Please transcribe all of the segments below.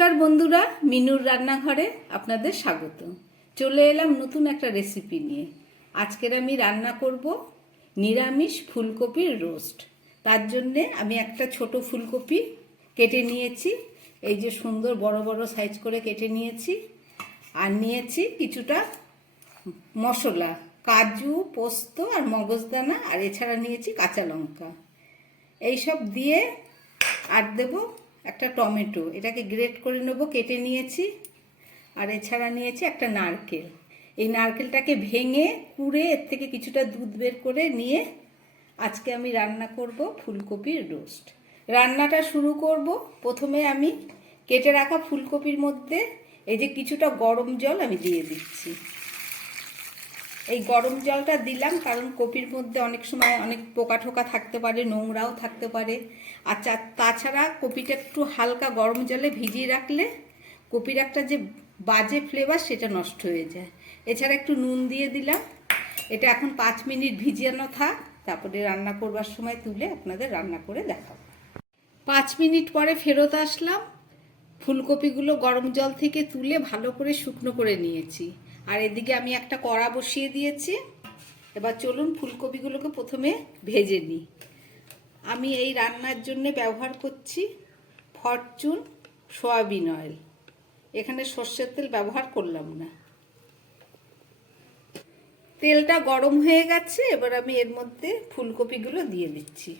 নমস্কার বন্ধুরা, মিনুর রান্নাঘরে আপনাদের স্বাগত। চলে এলাম নতুন একটা রেসিপি নিয়ে। আজকের আমি রান্না করব নিরামিষ ফুলকপির রোস্ট। তার জন্যে আমি একটা ছোট ফুলকপি কেটে নিয়েছি, এই যে সুন্দর বড় বড় সাইজ করে কেটে নিয়েছি। আর নিয়েছি কিছুটা মশলা, কাজু, পোস্ত আর মগজদানা, আর এছাড়া নিয়েছি কাঁচা লঙ্কা। এইসব দিয়ে আর দেবো একটা টমেটো, এটাকে গ্রেট করে নেবো, কেটে নিয়েছি। আর এছাড়া নিয়েছি একটা নারকেল। এই নারকেলটাকে ভেঙে কুড়ে এর থেকে কিছুটা দুধ বের করে নিয়ে আজকে আমি রান্না করব ফুলকপির রোস্ট। রান্নাটা শুরু করব। প্রথমে আমি কেটে রাখা ফুলকপির মধ্যে এই যে কিছুটা গরম জল আমি দিয়ে দিচ্ছি। এই গরম জলটা দিলাম কারণ কপির মধ্যে অনেক সময় অনেক পোকা ঠোকা থাকতে পারে, নোংরাও থাকতে পারে। আর তাছাড়া কপিটা একটু হালকা গরম জলে ভিজিয়ে রাখলে কপির একটা যে বাজে ফ্লেভার সেটা নষ্ট হয়ে যায়। এছাড়া একটু নুন দিয়ে দিলাম। এটা এখন 5 মিনিট ভিজিয়ানো থাক, তারপরে রান্না করবার সময় তুলে আপনাদের রান্না করে দেখাবো। 5 মিনিট পরে ফেরত আসলাম। ফুলকপিগুলো গরম জল থেকে তুলে ভালো করে শুকনো করে নিয়েছি। আর এদিকে আমি একটা কড়া বসিয়ে দিয়েছি। এবার চলুন ফুলকপিগুলোকে প্রথমে ভেজে নিই। আমি এই রান্নার জন্য ব্যবহার করছি ফরচুন সয়াবিন অয়েল। এখানে সর্ষের তেল ব্যবহার করলাম না। তেলটা গরম হয়ে গেছে, এবার আমি এর মধ্যে ফুলকপিগুলো দিয়ে দিচ্ছি।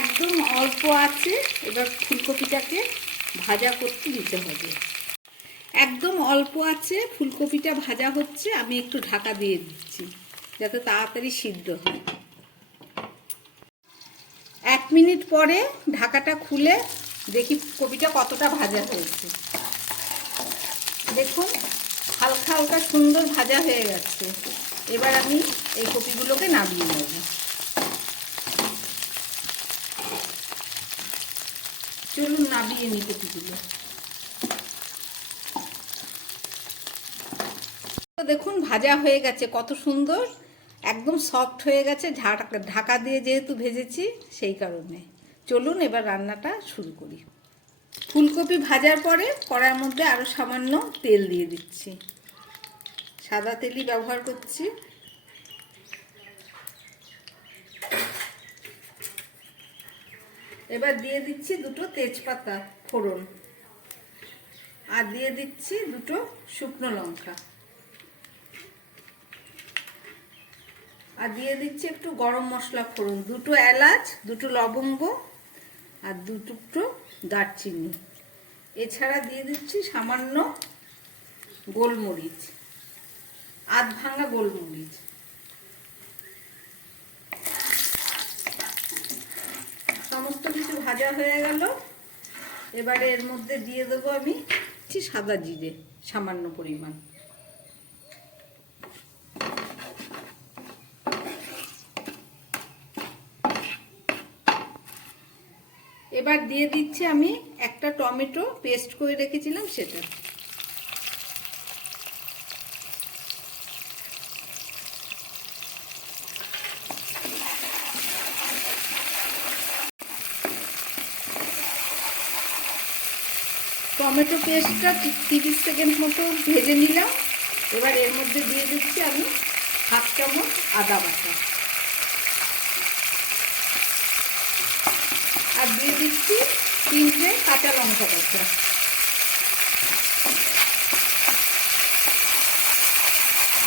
একদম অল্প আছে, এবার ফুলকপিটাকে ভাজা করতে দিতে হবে। একদম অল্প আছে, ফুলকপিটা ভাজা হচ্ছে। আমি একটু ঢাকা দিয়ে দিচ্ছি যাতে তাড়াতাড়ি সিদ্ধ হয়। 1 মিনিট পরে ঢাকাটা খুলে দেখি কপিটা কতটা ভাজা হয়েছে। দেখুন হালকা হালকা সুন্দর ভাজা হয়ে গেছে। এবার আমি এই কপিগুলোকে নামিয়ে নেব। চলুন নামিয়ে নিই কপিগুলো। দেখুন ভাজা হয়ে গেছে, কত সুন্দর একদম সফট হয়ে গেছে। ঢাকা দিয়ে যেহেতু ভেজেছি সেই কারণে। চলুন এবার রান্নাটা শুরু করি। ফুলকপি ভাজার পরে কড়ার মধ্যে আরও সামান্য তেল দিয়ে দিচ্ছি। সাদা তেলই ব্যবহার করছি। এবার দিয়ে দিচ্ছি দুটো তেজপাতা ফোড়ন, আর দিয়ে দিচ্ছি দুটো শুকনো লঙ্কা, আর দিয়ে দিচ্ছি একটু গরম মশলা ফোড়ন, দুটো এলাচ, দুটো লবঙ্গ আর দু টুকরো দারচিনি। এছাড়া দিয়ে দিচ্ছি সামান্য গোলমরিচ, আধ ভাঙা গোলমরিচ। সমস্ত কিছু ভাজা হয়ে গেল। এবারে এর মধ্যে দিয়ে দেবো আমি সাদা জিরে সামান্য পরিমাণ। এবার দিয়ে দিচ্ছি আমি একটা টমেটো পেস্ট করে রেখেছিলাম সেটা। টমেটো পেস্টটা 30 সেকেন্ড মতো ভেজে নিলাম। এবার এর মধ্যে দিয়ে দিচ্ছি আমি 1/2 চামচ আদা বাটা, আর দিয়ে দিচ্ছি 3টে কাঁচা লঙ্কা বাটা।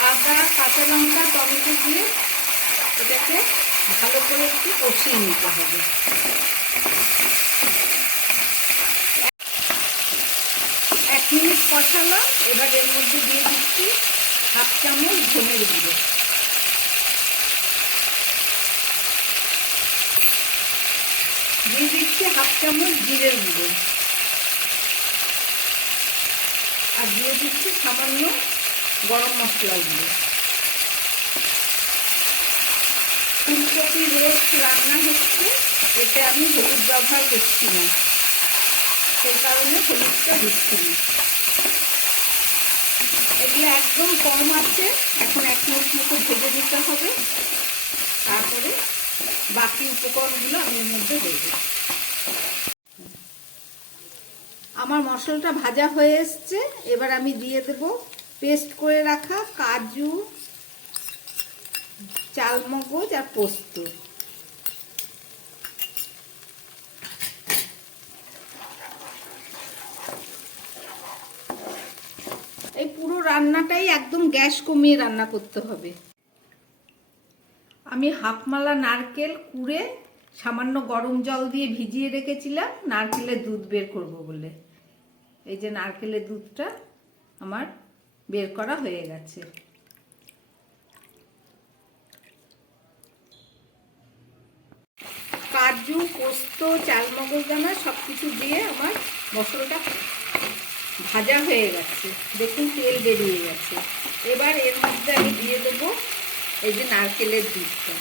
আদা, কাঁচা লঙ্কা, টমেটো দিয়ে এটাকে ভালো করে একটু কষিয়ে নিতে হবে। 1 মিনিট কষালাম। এবার এর মধ্যে দিয়ে দিচ্ছি 1/2 চামচ ধনের গুঁড়ো, দিয়ে দিচ্ছি 1/2 চামচ জিরের গুঁড়ো, আর দিয়ে দিচ্ছি সামান্য গরম মশলা গুঁড়ো। ফুলকপি রোস্ট রান্না হচ্ছে, এতে আমি হলুদ ব্যবহার করছি না, সেই কারণে হলুদটা দিচ্ছি না। এগুলো একদম কম আছে, এখন 1 মিনিট মতো ভেজে দিতে হবে। তারপরে বাকি উপকরণগুলো আমি এর মধ্যে দেব। আমার মশলাটা ভাজা হয়ে এসছে, এবার আমি দিয়ে দেব পেস্ট করে রাখা কাজু, চালমগজ আর পোস্ত। এই পুরো রান্নাটাই একদম গ্যাস কমিয়ে রান্না করতে হবে। আমি হাফমালা নারকেল কুড়ে সামান্য গরম জল দিয়ে ভিজিয়ে রেখেছিলাম নারকেলের দুধ বের করব বলে। এই যে নারকেলের দুধটা আমার বের করা হয়ে গেছে। কাজু, পোস্ত, চালমগজ দানা সব কিছু দিয়ে আমার মশলাটা ভাজা হয়ে গেছে, দেখুন তেল বেরিয়ে গেছে। এবার এর মধ্যে আমি দিয়ে দেবো এই যে নারকেলের দুধটা।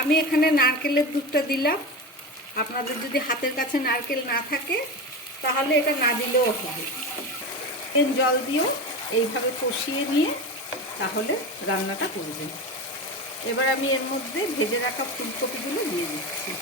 আমি এখানে নারকেলের দুধটা দিলাম, আপনাদের যদি হাতের কাছে নারকেল না থাকে তাহলে এটা না দিলেও হবে। জল দিয়েও এইভাবে কষিয়ে নিয়ে তাহলে রান্নাটা করবেন। এবার আমি এর মধ্যে ভেজে রাখা ফুলকপিগুলো দিয়ে দিচ্ছি।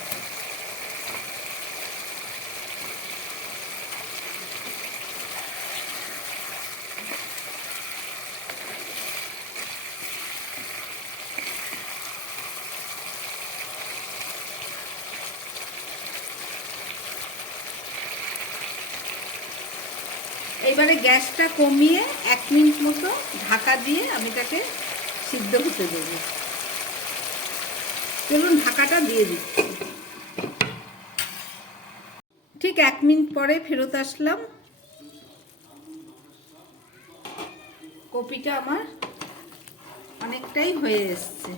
এবারে গ্যাসটা কমিয়ে 1 মিনিট মতো ঢাকা দিয়ে আমি এটাকে সিদ্ধ হতে দেবো। চলুন ঢাকাটা দিয়ে দিচ্ছি। ঠিক 1 মিনিট পরে ফেরত আসলাম। কপিটা আমার অনেকটাই হয়ে এসছে।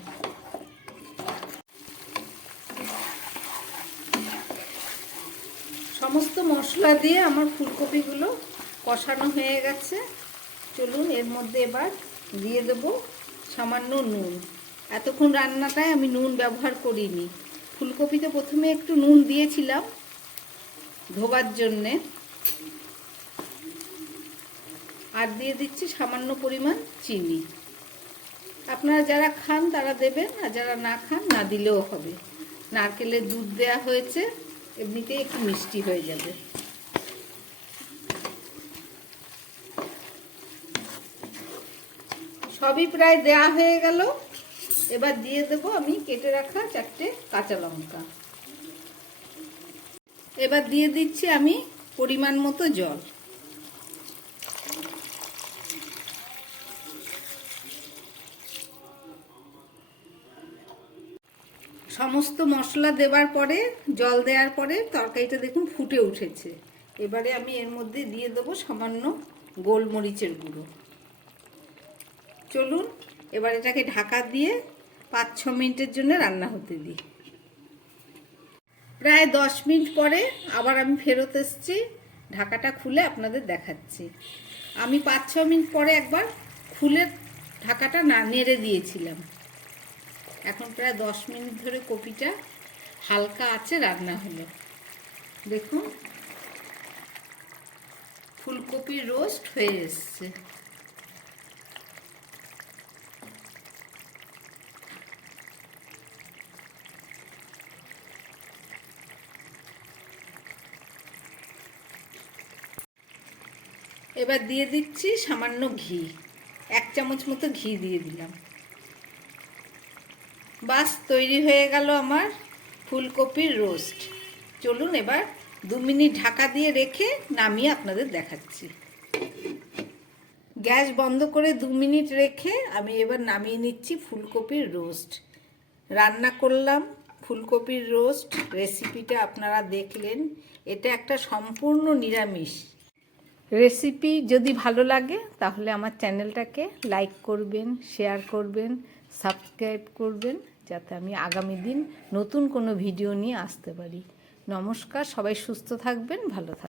সমস্ত মশলা দিয়ে আমার ফুলকপিগুলো কষানো হয়ে গেছে। চলুন এর মধ্যে এবার দিয়ে দেব সামান্য নুন। এতক্ষণ রান্নাটায় আমি নুন ব্যবহার করিনি। ফুলকপিতে প্রথমে একটু নুন দিয়েছিলাম ধোবার জন্যে, আর দিয়ে দিচ্ছি সামান্য পরিমাণ চিনি। আপনারা যারা খান তারা দেবেন, আর যারা না খান না দিলেও হবে। নারকেলের দুধ দেওয়া হয়েছে, এমনিতেই একটু মিষ্টি হয়ে যাবে। সবই প্রায় দেয়া হয়ে গেল। এবার দিয়ে দেবো আমি কেটে রাখা 4টে কাঁচা লঙ্কা। এবার দিয়ে দিচ্ছি আমি পরিমাণ মতো জল। সমস্ত মশলা দেবার পরে, জল দেওয়ার পরে তরকারিটা দেখুন ফুটে উঠেছে। এবারে আমি এর মধ্যে দিয়ে দেবো সামান্য গোলমরিচের গুঁড়ো। চলুন এবার এটাকে ঢাকা দিয়ে 5-6 মিনিটের জন্য রান্না হতে দিই। প্রায় 10 মিনিট পরে আবার আমি ফেরত এসেছি। ঢাকাটা খুলে আপনাদের দেখাচ্ছি। আমি 5-6 মিনিট পরে একবার খুলে ঢাকাটা নেড়ে দিয়েছিলাম। এখন প্রায় 10 মিনিট ধরে কপিটা হালকা আঁচে রান্না হলো। দেখুন ফুলকপির রোস্ট হয়ে এসছে। এবার দিয়ে দিচ্ছি সামান্য ঘি, 1 চামচ মতো ঘি দিয়ে দিলাম। বাস তৈরি হয়ে গেল আমার ফুলকপির রোস্ট। চলুন এবার 2 মিনিট ঢাকা দিয়ে রেখে নামিয়ে আপনাদের দেখাচ্ছি। গ্যাস বন্ধ করে 2 মিনিট রেখে আমি এবার নামিয়ে নিচ্ছি ফুলকপির রোস্ট। রান্না করলাম ফুলকপির রোস্ট, রেসিপিটা আপনারা দেখলেন। এটা একটা সম্পূর্ণ নিরামিষ রেসিপি। যদি ভালো লাগে তাহলে আমার চ্যানেলটাকে লাইক করবেন, শেয়ার করবেন, সাবস্ক্রাইব করবেন, যাতে আমি আগামী দিন নতুন কোনো ভিডিও নিয়ে আসতে পারি। নমস্কার, সবাই সুস্থ থাকবেন, ভালো থাকবেন।